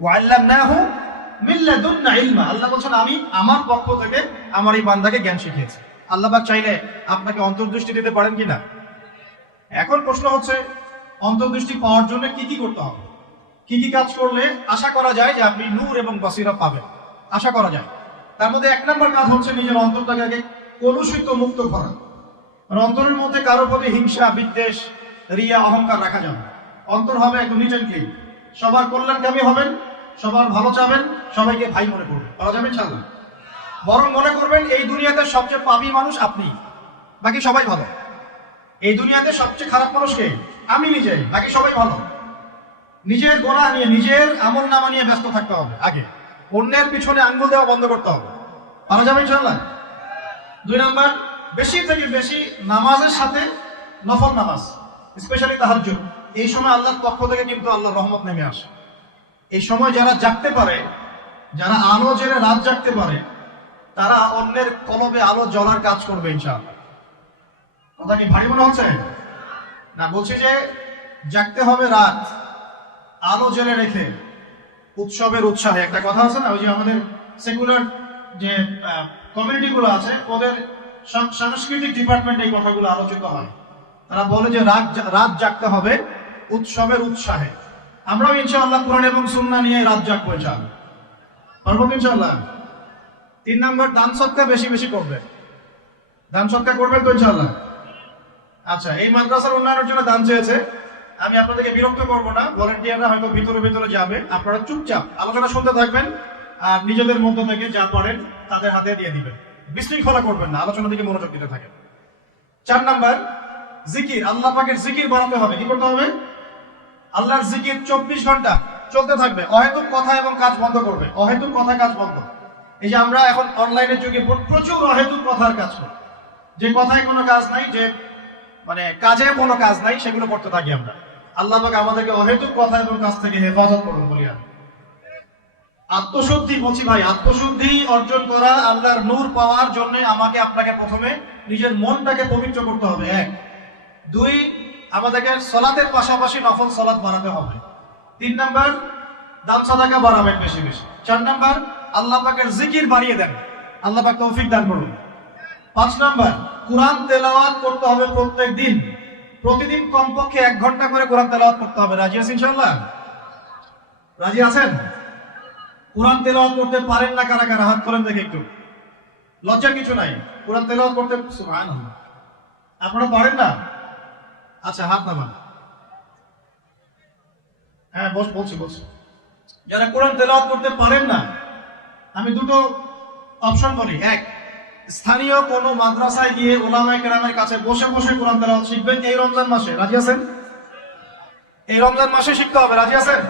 ওয়া আল্লামনাহু মিন লাদুন্না ইলমা। আল্লাহ বলেন আমি আমার পক্ষ থেকে আমার এই বান্দাকে জ্ঞান শিখিয়েছি। আল্লাহ পাক চাইলে আপনাকে অন্তর্দৃষ্টি দিতে পারেন কিনা? এখন প্রশ্ন হচ্ছে অন্তর্দৃষ্টি পাওয়ার জন্য কি কি করতে হবে, কি কি কাজ করলে আশা করা যায় যে আপনি নূর এবং বাসিরা পাবেন, আশা করা যায়। তার মধ্যে এক নম্বর কাজ হচ্ছে নিজের অন্তরটাকে কলুষিত মুক্ত করা। আর অন্তরের মধ্যে কারো প্রতি হিংসা, বিদ্বেষ, রিয়া, অহংকার রাখা যাবে। অন্তর হবে একদম নিট এন্ড ক্লিন। সবার কল্যাণকামী হবেন, সবার ভালো চাবেন, সবাইকে ভাই মনে করবেন, পারা যাবে ইনশাআল্লাহ। বরং মনে করবেন এই দুনিয়াতে সবচেয়ে পাপী মানুষ আপনি, বাকি সবাই ভালো। এই দুনিয়াতে সবচেয়ে খারাপ মানুষ কে? আমি নিজে, বাকি সবাই ভালো। নিজের গোনাহ নিয়ে, নিজের আমল নামা নিয়ে ব্যস্ত থাকতে হবে আগে, অন্যের পিছনে আঙ্গুল দেওয়া বন্ধ করতে হবে, পারা যাবে ইনশাআল্লাহ। 2 নাম্বার, বেশি থেকে বেশি নামাজের সাথে নফল নামাজ, স্পেশালি তাহাজ্জুদ। এই সময় আল্লাহর পক্ষ থেকে কিন্তু আল্লাহর রহমত নেমে আসে। এই সময় যারা জাগতে পারে, যারা আলো জেলে রাত জাগতে পারে, তারা অন্যের কলবে আলো জ্বলার কাজ করবে ইনশাআল্লাহ। কথা কি ভারী মনে হচ্ছে? না, বলছি যে জাগতে হবে রাত, আলো জেলে রেখে, উৎসবের উৎসাহে। একটা কথা আছে না, ওই যে আমাদের সেকুলার যে কমিউনিটি গুলো আছে, ওদের সাংস্কৃতিক ডিপার্টমেন্টে এই কথাগুলো আলোচিত হয়। তারা বলে যে রাত জাগতে হবে উৎসবের উৎসাহে। আমরাও ইনশাআল্লাহ কোরআন এবং সুন্নাহ নিয়ে রাত জাগবো ইনশাআল্লাহ, পারবো ইনশাআল্লাহ। 3 নাম্বার, দান সদকা বেশি বেশি করবে। দান সদকা করবেন তো ইনশাআল্লাহ? আচ্ছা, এই মাদ্রাসার উন্নয়নের জন্য দান চেয়েছে, আমি আপনাদেরকে বিরক্ত করবো না, ভলান্টিয়াররা হয়তো ভিতরে ভিতরে যাবে, আপনারা চুপচাপ আলোচনা শুনতে থাকবেন আর নিজেদের মধ্য থেকে যা পারেন তাদের হাতে দিয়ে দিবেন। বিশৃঙ্খলা করবেন না, আলোচনা দিকে মনোযোগ দিতে থাকেন। 4 নাম্বার, জিকির, আল্লাহ পাকের জিকির বাড়াতে হবে। কি করতে হবে? আল্লাহর জিকির 24 ঘন্টা চলতে থাকবে। অহেতুক কথা এবং কাজ বন্ধ করবে, অহেতুক কথা কাজ বন্ধ। এই যে আমরা এখন অনলাইনের যুগে প্রচুর অহেতুক কথার কাজ করি, যে কথায় কোনো কাজ নাই, যে মানে কাজে কোনো কাজ নাই, সেগুলো করতে থাকি আমরা। আল্লাহ পাক আমাদেরকে অহেতুক কথা এবং কাজ থেকে হেফাজত করুন বলি আমি। আত্মশুদ্ধি বলছি ভাই, আত্মশুদ্ধি অর্জন করা, আল্লাহর নূর পাওয়ার জন্য আমাকে আপনাকে প্রথমে নিজের মনটাকে পবিত্র করতে হবে। 1, 2, আমাদেরকে সালাতের পাশাপাশি নফল সালাত বাড়াতে হবে। 3 নাম্বার, দান সাদাকা বাড়াবেন বেশি বেশি। 4 নাম্বার, আল্লাহ পাকের জিকির বাড়িয়ে দেন, আল্লাহ পাক তৌফিক দান করুন। 5 নাম্বার, কোরআন তেলাওয়াত করতে হবে প্রত্যেক দিন, প্রতিদিন কমপক্ষে 1 ঘন্টা করে কোরআন তেলাওয়াত করতে হবে। রাজি আছেন ইনশাআল্লাহ? রাজি আছেন? কোরআন তেলাওয়াত করতে পারেন না কারা কারা? হাত তোলেন দেখে একটু, লজ্জার কিছু নাই। কোরআন তেলাওয়াত করতে সুবহানাল্লাহ, আপনারা পারেন না? আচ্ছা, হাত নামান। হ্যাঁ, বলছি। যারা কোরআন তেলাওয়াত করতে পারেন না, আমি 2টো অপশন বলি। 1, স্থানীয় কোনো মাদ্রাসায় গিয়ে উলামায়ে কেরামের কাছে বসে বসে কোরআন তেলাওয়াত শিখবেন এই রমজান মাসে। রাজি আছেন? এই রমজান মাসে শিখতে হবে, রাজি আছেন?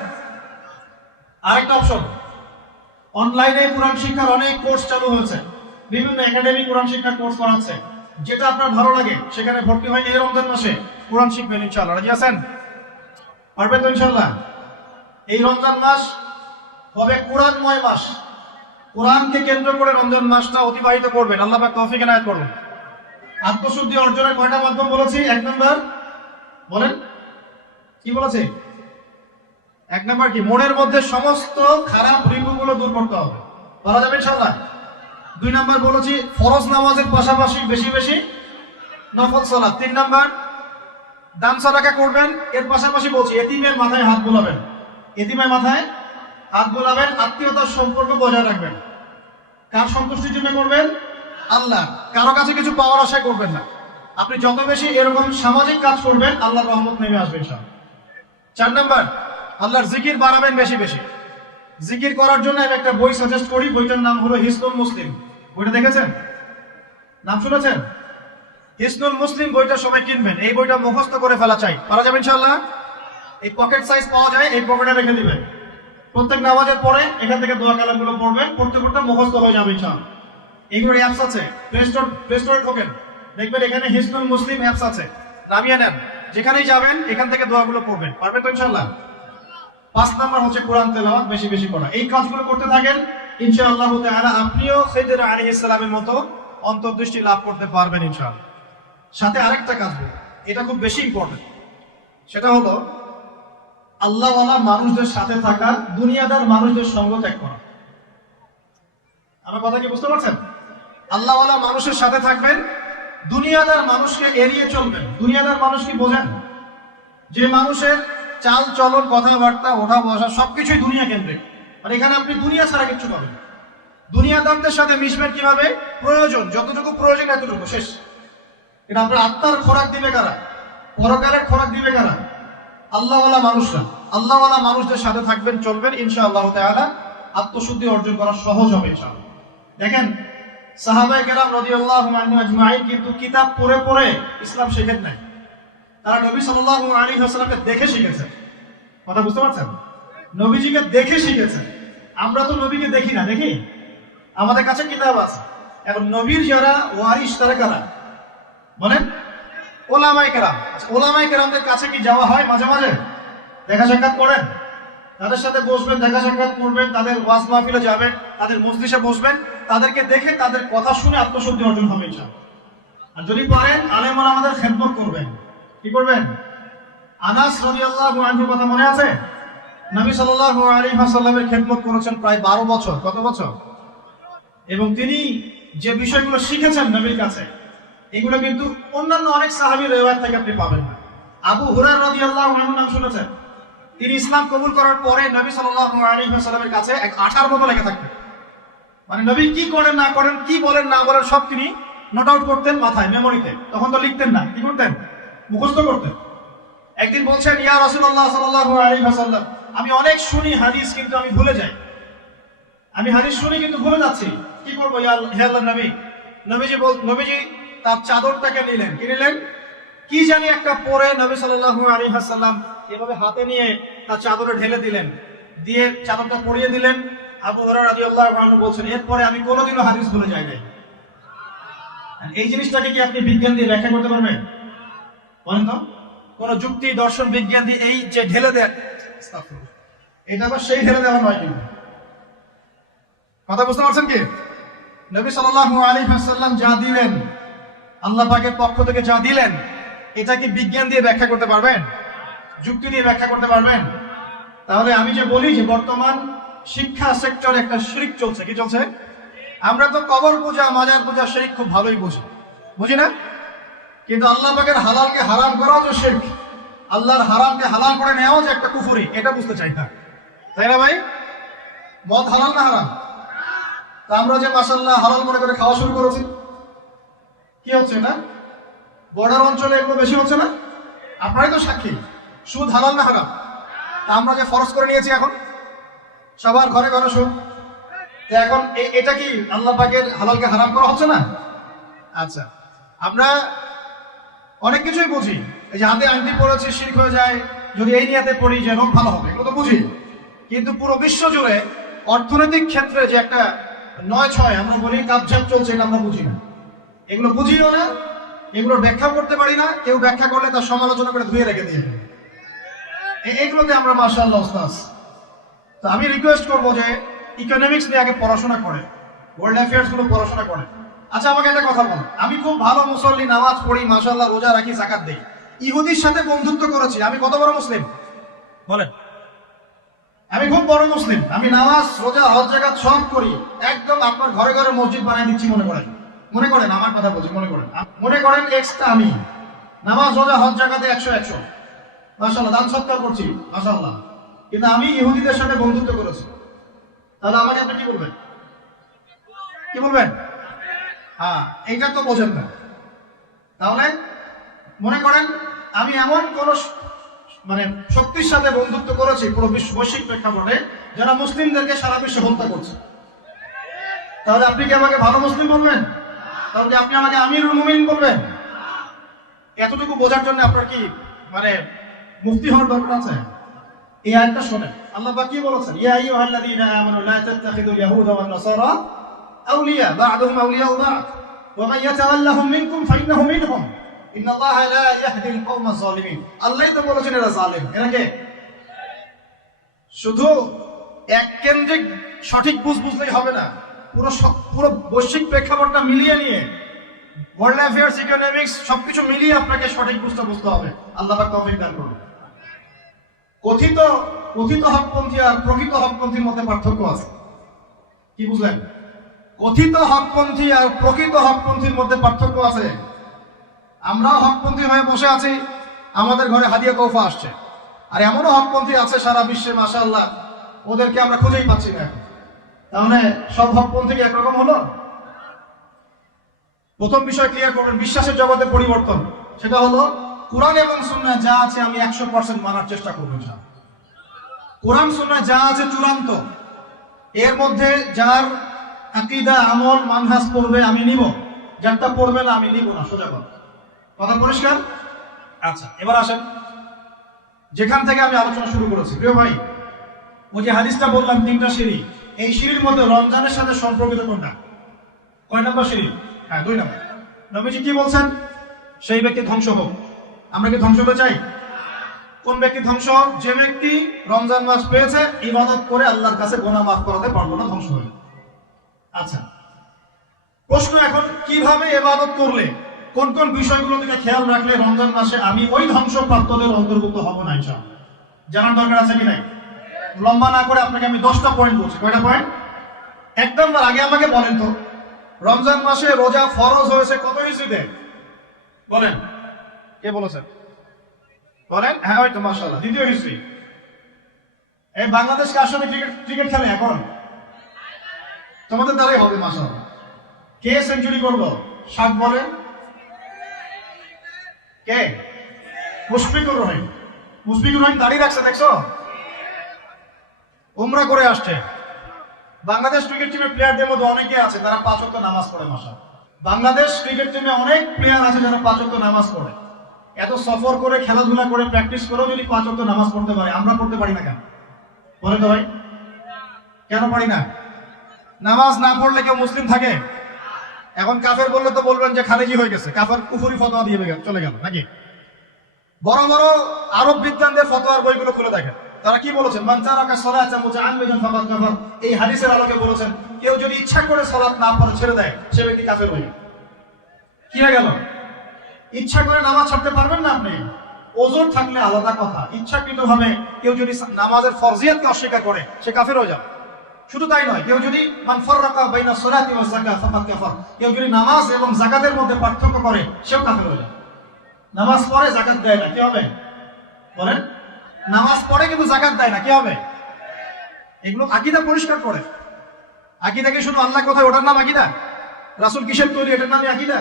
আরেকটা অপশন, অনলাইনে কোরআন শিক্ষার অনেক কোর্স চালু হয়েছে, বিভিন্ন একাডেমি কোরআন শিক্ষার কোর্স করাচ্ছে। যেটা আপনার ভালো লাগে সেখানে ভর্তি হয়ে এই রমজান মাসে কোরআন শিখবেন ইনশাআল্লাহ। রাজি আছেন? পারবেন তো ইনশাআল্লাহ? এই রমজান মাস হবে কোরআনময় মাস, কোরআনকে কেন্দ্র করে রমজান মাসটা অতিবাহিত করবেন। আল্লাহ পাক তৌফিক এনায়েত করুন। আত্মশুদ্ধি অর্জনের কয়টা মাধ্যম বলেছি? 1 নাম্বার বলেন, কি বলেছি? 1 নাম্বার কি? মনের মধ্যে সমস্ত খারাপ রিপুগুলো দূর করতে হবে, পারা যাবে ইনশাআল্লাহ। 2 নাম্বার বলেছি ফরজ নামাজের পাশাপাশি বেশি বেশি নফল সালাত। 3 নাম্বার, দান সাদাকা করবেন, এর পাশাপাশি বলছি এতিমের মাথায় হাত বোলাবেন, এতিমের মাথায় হাত বোলাবেন, আত্মীয়তার সম্পর্ক বজায় রাখবেন। কার সন্তুষ্টির জন্য করবেন? আল্লাহ। কারো কাছে কিছু পাওয়ার আশা করবেন না। আপনি যত বেশি এরকম সামাজিক কাজ করবেন, আল্লাহর রহমত নেমে আসবে ইনশাআল্লাহ। 4 নাম্বার, আল্লাহর জিকির বাড়াবেন বেশি বেশি। জিকির করার জন্য আমি একটা বই সাজেস্ট করি, বইটার নাম হলো হিসনুল মুসলিম। বইটা দেখেছেন? নাম শুনেছেন? হিসনুল মুসলিম বইটা সবাই কিনবেন। এই বইটা মুখস্থ করে ফেলা চাই, পারা যাবে ইনশাআল্লাহ। এই পকেট সাইজ পাওয়া যায়, এই পকেটে রেখে দিবেন। প্রত্যেক নামাজের পরে এখান থেকে দোয়া কালামগুলো পড়বেন, পড়তে পড়তে মুখস্থ হয়ে যাবে ইনশাআল্লাহ। এগুলোর অ্যাপস আছে, প্লে স্টোরে ঢোকেন, দেখবেন এখানে হিসনুল মুসলিম অ্যাপস আছে, নামিয়ে নেন। যেখানেই যাবেন এখান থেকে দোয়াগুলো পড়বেন, পারবেন তো ইনশাআল্লাহ। 5 নাম্বার হচ্ছে কোরআন তেলাওয়াত বেশি বেশি করা। এই কাজগুলো করতে থাকেন, ইনশাআল্লাহ তাআলা আপনিও খিদর আলাইহিস সালামের মতো অন্তর্দৃষ্টি লাভ করতে পারবেন ইনশাআল্লাহ। সাথে আরেকটা কাজ, এটা খুব বেশি ইম্পর্টেন্ট, সেটা হলো আল্লাহওয়ালা মানুষদের সাথে থাকা, দুনিয়াদার মানুষদের সঙ্গ ত্যাগ করা। আমার কথা কি বুঝতে পারছেন? আল্লাহওয়ালা মানুষের সাথে থাকবেন, দুনিয়াদার মানুষকে এড়িয়ে চলবেন। দুনিয়াদার মানুষ কি বোঝেন? যে মানুষের চাল চলন, কথাবার্তা, ওঠা বসা সবকিছুই দুনিয়া কেন্দ্রিক। আর এখানে আপনি দুনিয়া ছাড়া কিচ্ছু পাবেন। দুনিয়াদারদের সাথে মিশবেন কিভাবে? প্রয়োজন, যতটুকু প্রয়োজন এতটুকু, শেষ। এটা আপনার আত্মার খোরাক দিবে কারা? পরকালের খোরাক দিবে কারা? আল্লাহওয়ালা মানুষরা। আল্লাহওয়ালা মানুষদের সাথে থাকবেন, চলবেন, ইনশাআল্লাহ তাআলা আত্মশুদ্ধি অর্জন করা সহজ হবে ইনশাআল্লাহ। দেখেন, সাহাবায়ে কেরাম রাদিয়াল্লাহু আনহুম আজমাইন কিন্তু কিতাব পড়ে পড়ে ইসলাম শেখেন নাই। তারা নবী সাল্লাল্লাহু আলাইহি ওয়াসাল্লামকে দেখে শিখেছেন। কথা বুঝতে পারছেন? নবীজিকে দেখে শিখেছেন। আমরা তো নবীকে দেখি না, দেখি? আমাদের কাছে কিতাব আছে। এখন নবীর যারা ওয়ারিস তারা কারা বলেন? ওলামায়ে কেরাম। আচ্ছা, ওলামায়ে কেরামদের কাছে কি যাওয়া হয় মাঝে মাঝে? দেখা সাক্ষাৎ করেন? তাদের সাথে বসবেন, দেখা সাক্ষাৎ করবেন, তাদের ওয়াজ মাহফিলে যাবেন, তাদের মজলিসে বসবেন, তাদেরকে দেখে তাদের কথা শুনে আত্মশুদ্ধি অর্জন হবে ইনশাআল্লাহ। আর যদি পারেন আলেম ওলামাদের খেদমত করবেন। কি করবেন? আনাস রাদিয়াল্লাহু আনহুর কথা মনে আছে? নবী সাল্লাল্লাহু আলাইহি ওয়াসাল্লামের খেদমত করেছেন প্রায় 12 বছর। কত বছর? এবং তিনি যে বিষয়গুলো শিখেছেন নবীর কাছে, এগুলো কিন্তু অন্যান্য অনেক সাহাবীর রিওয়ায়াত থেকে আপনি পাবেন না। আবু হুরায়রা রাদিয়াল্লাহু আনহুর নাম শুনেছেন? তিনি ইসলাম কবুল করার পরে নবী সাল্লাল্লাহু আলাইহি ওয়াসাল্লামের কাছে এক আঠার মতো লেখা থাকতেন। মানে নবী কি করেন না করেন, কি বলেন না বলেন, সব তিনি নোট আউট করতেন মাথায়, মেমোরিতে। তখন তো লিখতেন না, কি করতেন? মুখস্থ করতেন। একদিন বলছেন, ইয়া রাসূলুল্লাহ সাল্লাল্লাহু আলাইহি ওয়াসাল্লাম, আমি অনেক শুনি হাদিস, কিন্তু আমি ভুলে যাই। আমি হাদিস শুনি কিন্তু ভুলে যাচ্ছি, কি করবো হে আল্লাহর নবী? নবীজি তার চাদরটাকে নিলেন। কি নিলেন? কি জানি একটা পরে নবী সাল্লাল্লাহু আলাইহি ওয়াসাল্লাম এভাবে হাতে নিয়ে তার চাদরে ঢেলে দিলেন, দিয়ে চাদরটা পরিয়ে দিলেন। আবু হুরায়রা রাদিয়াল্লাহু আনহু বলছেন, এরপরে আমি কোনোদিনও হাদিস ভুলে যাই নাই। এই জিনিসটাকে কি আপনি বিজ্ঞান দিয়ে ব্যাখ্যা করতে পারবেন? বলেন তো, কোন যুক্তি, দর্শন, বিজ্ঞান দিয়ে এই যে ঢেলে দেয়, এটা আবার সেই ঢেলে দেওয়া নয়। কিন্তু কথা বুঝতে পারছেন কি? নবী সাল্লাল্লাহু আলাইহি ওয়াসাল্লাম যা দিলেন, আল্লাহ পাকের পক্ষ থেকে যা দিলেন, এটা কি বিজ্ঞান দিয়ে ব্যাখ্যা করতে পারবেন? যুক্তি দিয়ে ব্যাখ্যা করতে পারবেন? তাহলে আমি যে বলি যে বর্তমান শিক্ষা সেক্টরে একটা শিরক চলছে। কি চলছে? আমরা তো কবর পূজা, মাজার পূজা, শিরক খুব ভালোই বুঝি না? কিন্তু আল্লাহ পাকের হালালকে হারাম করাও যে শিরক, আল্লাহর হারামকে হালাল করে নেওয়াও যে একটা কুফরি, এটা বুঝতে চাই না। তাই না ভাই? মদ হালাল না হারাম? তা আমরা যে মাশাআল্লাহ হালাল মনে করে খাওয়া শুরু করেছি, কি হচ্ছে না? বর্ডার অঞ্চলে এগুলো বেশি হচ্ছে না? আপনারাই তো সাক্ষী। সুদ হালাল না হারাম? তা আমরা যে ফরজ করে নিয়েছি এখন সবার ঘরে ঘরে সুদ, এখন এটা কি আল্লাহ পাকের হালালকে হারাম করা হচ্ছে না? আচ্ছা, আমরা অনেক কিছুই বুঝি। এই যে হাতে আংটি পড়েছি শিরক হয়ে যায়, যদি এই নিয়াতে পড়ি যে রোগ ভালো হবে, এগুলো তো বুঝি। কিন্তু পুরো বিশ্ব জুড়ে অর্থনৈতিক ক্ষেত্রে যে একটা 9-6 আমরা বলি কাপঝাপ চলছে, এটা আমরা বুঝি না। এগুলো বুঝিও না, এগুলোর ব্যাখ্যা করতে পারি না। কেউ ব্যাখ্যা করলে তার সমালোচনা করে ধুয়ে রেখে দিয়ে, এইগুলোতে আমরা মাশাআল্লাহ ওস্তাদ। তো আমি রিকোয়েস্ট করবো যে ইকোনমিক্স নিয়ে আগে পড়াশোনা করে, ওয়ার্ল্ড অ্যাফেয়ার্স গুলো পড়াশোনা করে। আচ্ছা, আমাকে একটা কথা বল, আমি খুব ভালো মুসল্লি, নামাজ পড়ি, মাশাআল্লাহ, রোজা রাখি, যাকাত দেই, ইহুদির সাথে বন্ধুত্ব করেছি, আমি কত বড় মুসলিম বলেন? আমি খুব বড় মুসলিম, আমি নামাজ, রোজা, হজ, যাকাত সব করি, একদম আপনার ঘরে ঘরে মসজিদ বানিয়ে দিচ্ছি। মনে করেন আমার কথা বলছি, মনে করেন এক্সট্রা আমি নামাজ, রোজা, হজ, যাকাতে 100 মাশাআল্লাহ, দান সৎকার করছি মাশাআল্লাহ, কিন্তু আমি ইহুদিদের সাথে বন্ধুত্ব করেছি। তাহলে আমাকে আপনি কি বলবেন? হ্যাঁ, এইটা তো বোঝেন না। তাহলে মনে করেন আমি এমন কোন শক্তির সাথে বন্ধুত্ব করেছি পুরো বৈশ্বিক প্রেক্ষাপটে, যারা মুসলিমদেরকে সারা বিশ্বে হত্যা করছে। তাহলে আপনি কি আমাকে ভালো মুসলিম বলবেন? তাহলে আপনি আমাকে আমিরুল মুমিন বলবেন? এতটুকু বোঝার জন্য আপনার কি মুফতি হওয়ার দরকার আছে? এই আয়াতটা শোনেন, আল্লাহ পাক কি বলেছেন? ইয়া আইয়ুহাল্লাযীনা আমানু লা তাত্তাখিযুল ইয়াহুদা ওয়ান নাসারা আউলিয়া বা'দুহুম আউলিয়াউ বা'দ ওয়া মান ইয়াতাওয়াল্লাহুম মিনকুম ফাইন্নাহু মিনহুম ইন্নাল্লাহা লা ইয়াহদিল কওমাজ যালিমিন। আল্লাহই তো বলেছেন এরা জালিম। এরা কে? শুধু এক কেন্দ্রিক সঠিক বুঝলেই হবে না, পুরো বৈশ্বিক প্রেক্ষাপটটা মিলিয়ে নিয়ে, ওয়ার্ল্ড অ্যাফেয়ার্স, ইকোনমিক্স সবকিছু মিলিয়ে আপনাকে সঠিক বুঝতে হবে। আল্লাহ পাক তৌফিক দান করুন। কথিত কথিত হকপন্থী আর প্রকৃত হকপন্থীর মধ্যে পার্থক্য আছে। কি বুঝলেন? কথিত হকপন্থী আর প্রকৃত হকপন্থীর মধ্যে পার্থক্য আছে। আমরাও হকপন্থী হয়ে বসে আছি, আমাদের ঘরে হাদিয়া তোফা আসছে, আর এমনও হকপন্থী আছে সারা বিশ্বে, মাশাআল্লাহ, ওদেরকে আমরা খুঁজেই পাচ্ছি না এখন। তাহলে সব হকপন্থী কি একরকম হলো? প্রথম বিষয় ক্লিয়ার করবেন, বিশ্বাসের জগতে পরিবর্তন, সেটা হলো কোরআন এবং সুন্নাহ যা আছে আমি 100% মানার চেষ্টা করব। কোরআন সুন্নাহ যা আছে চূড়ান্ত, এর মধ্যে যার আকীদা আমল মানহাজ পড়বে আমি নিব, যারটা পড়বে না আমি নিব না। সোজা কথা পরিষ্কার? আচ্ছা, এবার আসেন যেখান থেকে আমি আলোচনা শুরু করেছি। প্রিয় ভাই, ওই যে হাদিসটা বললাম 3টা সিঁড়ি, এই সিঁড়ির মধ্যে রমজানের সাথে সম্পর্কিত কোনটা? কয় নম্বর সিঁড়ি? হ্যাঁ, 2 নম্বর। নবীজি কি বলছেন? সেই ব্যক্তি ধ্বংস হোক। আমরা কি ধ্বংস হতে চাই? কোন ব্যক্তি ধ্বংস? যে ব্যক্তি রমজান মাস পেয়েছে, ইবাদত করে আল্লাহর কাছে গুনাহ মাফ করাতে পারলো না, ধ্বংস হয়ে। আচ্ছা, প্রশ্ন এখন, কিভাবে ইবাদত করলে, কোন কোন বিষয়গুলো থেকে খেয়াল রাখলে রমজান মাসে আমি ওই ধ্বংসপ্রাপ্তদের অন্তর্ভুক্ত হব না ইনশাআল্লাহ? জানার দরকার আছে কি নাই? লম্বা না করে আপনাকে আমি 10টা পয়েন্ট বলছি। কয়টা পয়েন্ট? 1 নম্বর, আগে আমাকে বলেন তো, রমজান মাসে রোজা ফরজ হয়েছে কত হিজরিতে? বলেন, কে বলেছেন? বলেন। হ্যাঁ, ওই তো, মাশাআল্লাহ, 2য় হিজরি। এই বাংলাদেশ কার সাথে ক্রিকেট খেলে এখন? তোমাদের দ্বারাই হবে, মাশাআল্লাহ। কে সেঞ্চুরি করলো? 60 বলে কে? মুশফিকুর রহিম। মুশফিকুর রহিম দাঁড়িয়ে রাখছে, দেখছো? উমরা করে আসছে। বাংলাদেশ ক্রিকেট টিমের প্লেয়ারদের মধ্যে অনেকে আছে যারা 5 ওয়াক্ত নামাজ পড়ে। মাশাআল্লাহ, বাংলাদেশ ক্রিকেট টিমে অনেক প্লেয়ার আছে যারা 5 ওয়াক্ত নামাজ পড়ে। এত সফর করে, খেলাধুলা করে, প্র্যাকটিস করেও যদি 5 ওয়াক্ত নামাজ পড়তে পারে, আমরা পড়তে পারি না কেন? বলে তো ভাই, কেন পারি না? নামাজ না পড়লে কেউ মুসলিম থাকে? এখন কাফের বললে তো বলবেন যে খারেজি হয়ে গেছে, কাফের কুফরি ফতোয়া দিয়ে চলে গেল নাকি? বড় বড় আরব বিদ্বানদের ফতোয়ার বইগুলো খুলে দেখেন, তারা কি বলেছেন? মান তারাকা সালাতা মুতাআম্মিদান ফাকাদ কাফার। এই হাদিসের আলোকে বলেছেন, কেউ যদি ইচ্ছা করে সালাত না পড়ে ছেড়ে দেয়, সে ব্যক্তি কাফের হয়ে গেল। কি হয়ে গেল? ইচ্ছা করে নামাজ ছাড়তে পারবেন না আপনি, ওজর থাকলে আলাদা কথা। ইচ্ছাকৃতভাবে কেউ যদি নামাজের ফরজিয়াতকে অস্বীকার করে, সে কাফের হয়ে যাবে। শুধু তাই নয়, কেউ যদি মান ফাররাকা বাইনা সালাতি ওয়া যাকাত ফাকাদ কাফার, কেউ যদি নামাজ এবং যাকাতের মধ্যে পার্থক্য করে, সেও কাফের হয়ে যাবে। নামাজ পড়ে যাকাত দেয় না, কি হবে? বলেন, নামাজ পড়ে কিন্তু যাকাত দেয় না, কি হবে? এগুলো আকীদা পরিষ্কার করে। আকীদা কি শুধু আল্লাহ কোথায় ওটার নাম আকীদা? রাসূল কিসের তৈরি, এটার নামই আকীদা?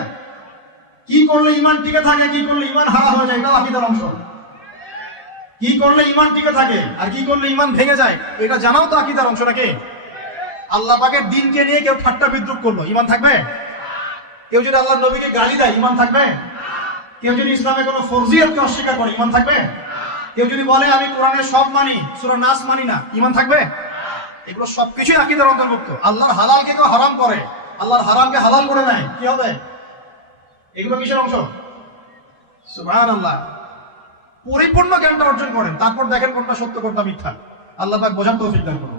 কি করলে ঈমান টিকে থাকে, কি করলে ঈমান হারা হয়ে যায়, এটাও আকীদার অংশ। কি করলে ঈমান টিকে থাকে আর কি করলে ঈমান ভেঙে যায়, এটা জানাও তো আকীদার অংশ নাকি? আল্লাহ পাকের দ্বীনকে নিয়ে কেউ ঠাট্টা বিদ্রুপ করলো, ঈমান থাকবে? কেউ যদি আল্লাহর নবীকে গালি দেয়, ঈমান থাকবে? কেউ যদি ইসলামে কোনো ফরজিয়াতকে অস্বীকার করে, ঈমান থাকবে? কেউ যদি বলে আমি কোরআনের সব মানি, সূরা নাস মানি না, ঈমান থাকবে? এগুলো সবকিছুই আকীদার অন্তর্ভুক্ত। আল্লাহর হালালকে কেউ হারাম করে, আল্লাহর হারামকে হালাল করে নেয়, কি হবে? এগুলো কিসের অংশ? সুবহানাল্লাহ। পরিপূর্ণ জ্ঞানটা অর্জন করেন, তারপর দেখেন কোনটা সত্য কোনটা মিথ্যা। আল্লাহ পাক বোঝার তৌফিক দান করুন।